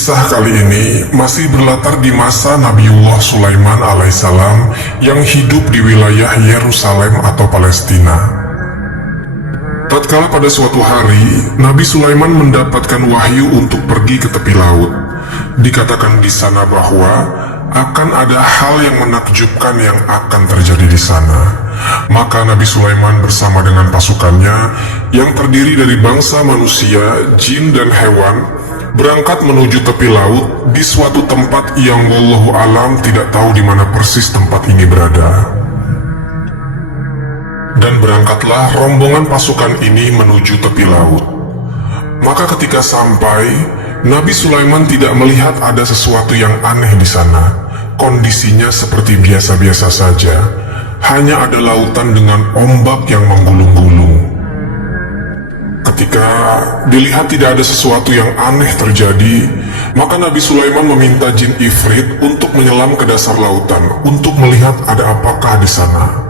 Kisah kali ini masih berlatar di masa Nabiullah Sulaiman alaihissalam yang hidup di wilayah Yerusalem atau Palestina. Tatkala pada suatu hari, Nabi Sulaiman mendapatkan wahyu untuk pergi ke tepi laut. Dikatakan di sana bahwa akan ada hal yang menakjubkan yang akan terjadi di sana. Maka Nabi Sulaiman bersama dengan pasukannya yang terdiri dari bangsa manusia, jin dan hewan berangkat menuju tepi laut di suatu tempat yang wallahu alam tidak tahu di mana persis tempat ini berada. Dan berangkatlah rombongan pasukan ini menuju tepi laut. Maka ketika sampai, Nabi Sulaiman tidak melihat ada sesuatu yang aneh di sana. Kondisinya seperti biasa-biasa saja. Hanya ada lautan dengan ombak yang menggulung-gulung. Ketika dilihat tidak ada sesuatu yang aneh terjadi, maka Nabi Sulaiman meminta jin Ifrit untuk menyelam ke dasar lautan untuk melihat ada apakah di sana.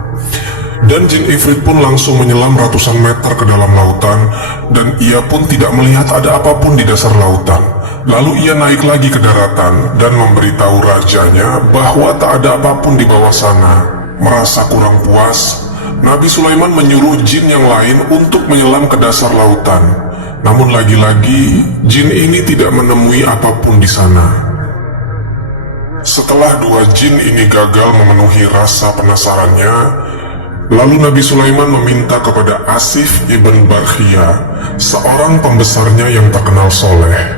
Dan jin Ifrit pun langsung menyelam ratusan meter ke dalam lautan, dan ia pun tidak melihat ada apapun di dasar lautan. Lalu ia naik lagi ke daratan dan memberitahu rajanya bahwa tak ada apapun di bawah sana. Merasa kurang puas, Nabi Sulaiman menyuruh jin yang lain untuk menyelam ke dasar lautan. Namun lagi-lagi jin ini tidak menemui apapun di sana. Setelah dua jin ini gagal memenuhi rasa penasarannya, lalu Nabi Sulaiman meminta kepada Asif ibn Barkhia, seorang pembesarnya yang terkenal soleh.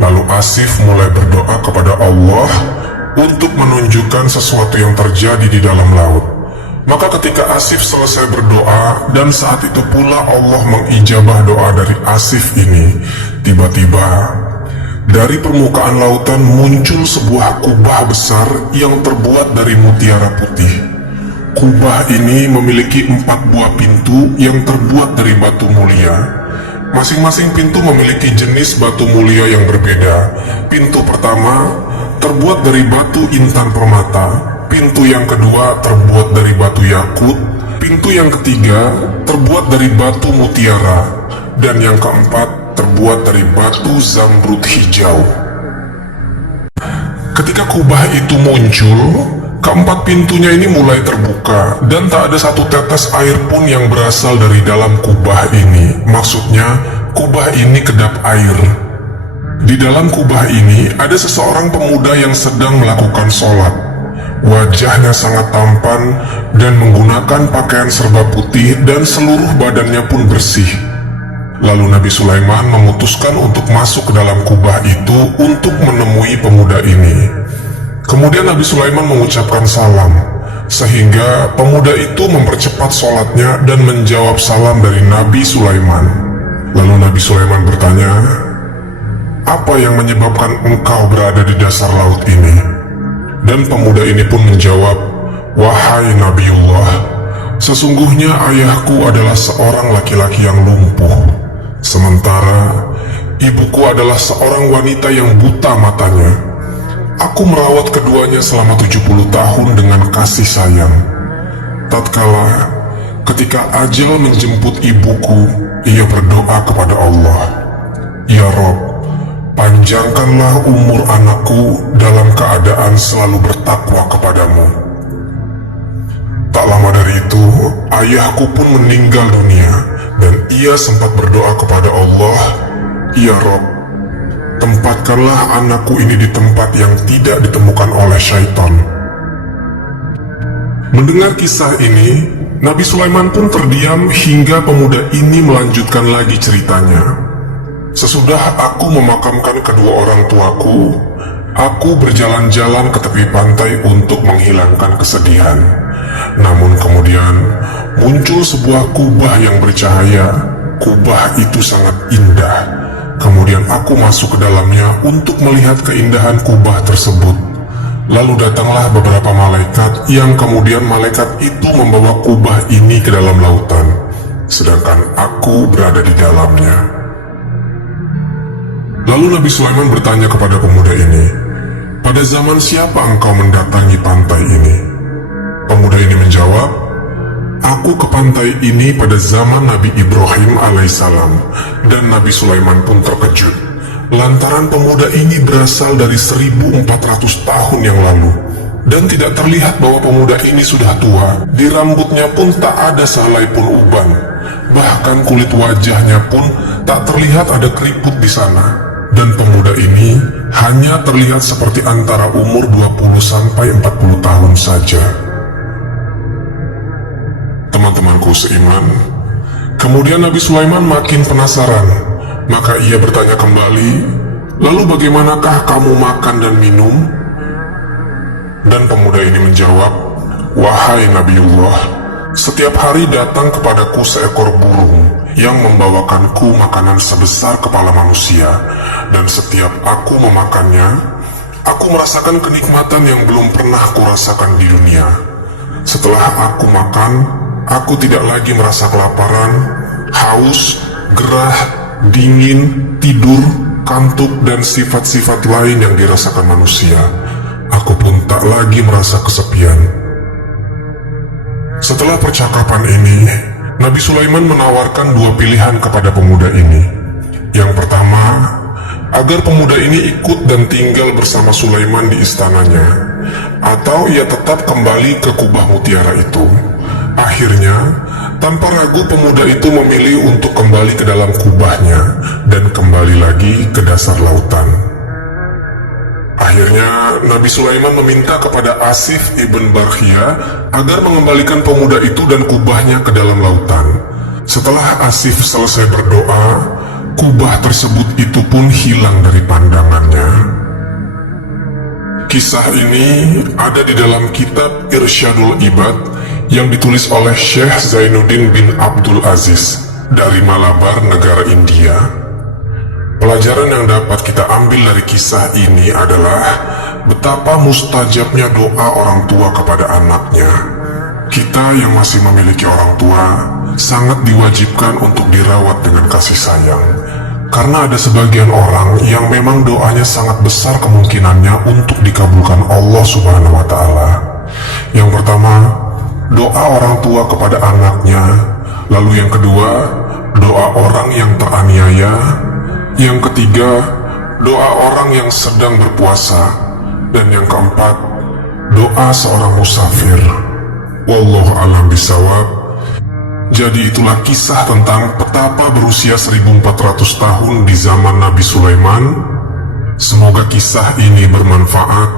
Lalu Asif mulai berdoa kepada Allah untuk menunjukkan sesuatu yang terjadi di dalam laut. Maka ketika Asif selesai berdoa, dan saat itu pula Allah mengijabah doa dari Asif ini, tiba-tiba dari permukaan lautan muncul sebuah kubah besar yang terbuat dari mutiara putih. Kubah ini memiliki 4 buah pintu yang terbuat dari batu mulia. Masing-masing pintu memiliki jenis batu mulia yang berbeda. Pintu pertama terbuat dari batu intan permata, pintu yang kedua terbuat dari batu yakut, pintu yang ketiga terbuat dari batu mutiara, dan yang keempat terbuat dari batu zamrud hijau. Ketika kubah itu muncul, keempat pintunya ini mulai terbuka, dan tak ada satu tetes air pun yang berasal dari dalam kubah ini. Maksudnya, kubah ini kedap air. Di dalam kubah ini ada seseorang pemuda yang sedang melakukan sholat. Wajahnya sangat tampan dan menggunakan pakaian serba putih, dan seluruh badannya pun bersih. Lalu Nabi Sulaiman memutuskan untuk masuk ke dalam kubah itu untuk menemui pemuda ini. Kemudian Nabi Sulaiman mengucapkan salam, sehingga pemuda itu mempercepat sholatnya dan menjawab salam dari Nabi Sulaiman. Lalu Nabi Sulaiman bertanya, "Apa yang menyebabkan engkau berada di dasar laut ini?" Dan pemuda ini pun menjawab, "Wahai Nabiullah, sesungguhnya ayahku adalah seorang laki-laki yang lumpuh. Sementara ibuku adalah seorang wanita yang buta matanya. Aku merawat keduanya selama 70 tahun dengan kasih sayang. Tatkala ketika ajal menjemput ibuku, ia berdoa kepada Allah, 'Ya Rob, panjangkanlah umur anakku dalam keadaan selalu bertakwa kepadamu.' Tak lama dari itu, ayahku pun meninggal dunia, dan ia sempat berdoa kepada Allah, 'Ya Rob, tempatkanlah anakku ini di tempat yang tidak ditemukan oleh syaitan.'" Mendengar kisah ini, Nabi Sulaiman pun terdiam hingga pemuda ini melanjutkan lagi ceritanya. "Sesudah aku memakamkan kedua orang tuaku, aku berjalan-jalan ke tepi pantai untuk menghilangkan kesedihan. Namun kemudian muncul sebuah kubah yang bercahaya. Kubah itu sangat indah. Kemudian aku masuk ke dalamnya untuk melihat keindahan kubah tersebut. Lalu datanglah beberapa malaikat yang kemudian malaikat itu membawa kubah ini ke dalam lautan, sedangkan aku berada di dalamnya." Lalu Nabi Sulaiman bertanya kepada pemuda ini, "Pada zaman siapa engkau mendatangi pantai ini?" Pemuda ini menjawab, "Aku ke pantai ini pada zaman Nabi Ibrahim alaihissalam." Dan Nabi Sulaiman pun terkejut. lantaran pemuda ini berasal dari 1400 tahun yang lalu. Dan tidak terlihat bahwa pemuda ini sudah tua. Di rambutnya pun tak ada sehelai pun uban. Bahkan kulit wajahnya pun tak terlihat ada keriput di sana. Dan pemuda ini hanya terlihat seperti antara umur 20 sampai 40 tahun saja. Teman-temanku seiman, kemudian Nabi Sulaiman makin penasaran. Maka ia bertanya kembali, "Lalu bagaimanakah kamu makan dan minum?" Dan pemuda ini menjawab, "Wahai Nabiullah, setiap hari datang kepadaku seekor burung yang membawakanku makanan sebesar kepala manusia, dan setiap aku memakannya, aku merasakan kenikmatan yang belum pernah kurasakan di dunia. Setelah aku makan, aku tidak lagi merasa kelaparan, haus, gerah, dingin, tidur, kantuk, dan sifat-sifat lain yang dirasakan manusia. Aku pun tak lagi merasa kesepian." Setelah percakapan ini, Nabi Sulaiman menawarkan dua pilihan kepada pemuda ini. Yang pertama, agar pemuda ini ikut dan tinggal bersama Sulaiman di istananya, atau ia tetap kembali ke kubah mutiara itu. Akhirnya, tanpa ragu pemuda itu memilih untuk kembali ke dalam kubahnya dan kembali lagi ke dasar lautan. Akhirnya, Nabi Sulaiman meminta kepada Asif ibn Barkhia agar mengembalikan pemuda itu dan kubahnya ke dalam lautan. Setelah Asif selesai berdoa, kubah tersebut itu pun hilang dari pandangannya. Kisah ini ada di dalam kitab Irsyadul Ibad yang ditulis oleh Syekh Zainuddin bin Abdul Aziz dari Malabar, negara India. Pelajaran yang dapat kita ambil dari kisah ini adalah betapa mustajabnya doa orang tua kepada anaknya. Kita yang masih memiliki orang tua sangat diwajibkan untuk dirawat dengan kasih sayang. Karena ada sebagian orang yang memang doanya sangat besar kemungkinannya untuk dikabulkan Allah Subhanahu wa Ta'ala. Yang pertama, doa orang tua kepada anaknya. Lalu yang kedua, doa orang yang teraniaya. Yang ketiga, doa orang yang sedang berpuasa. Dan yang keempat, doa seorang musafir. Wallahu a'lam bishawab. Jadi itulah kisah tentang petapa berusia 1400 tahun di zaman Nabi Sulaiman. Semoga kisah ini bermanfaat.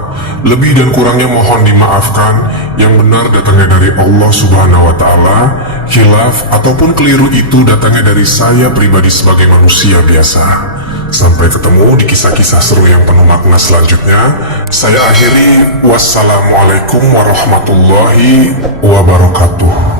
Lebih dan kurangnya mohon dimaafkan. Yang benar datangnya dari Allah Subhanahu wa Ta'ala. Khilaf ataupun keliru itu datangnya dari saya pribadi sebagai manusia biasa. Sampai ketemu di kisah-kisah seru yang penuh makna selanjutnya. Saya akhiri, wassalamualaikum warahmatullahi wabarakatuh.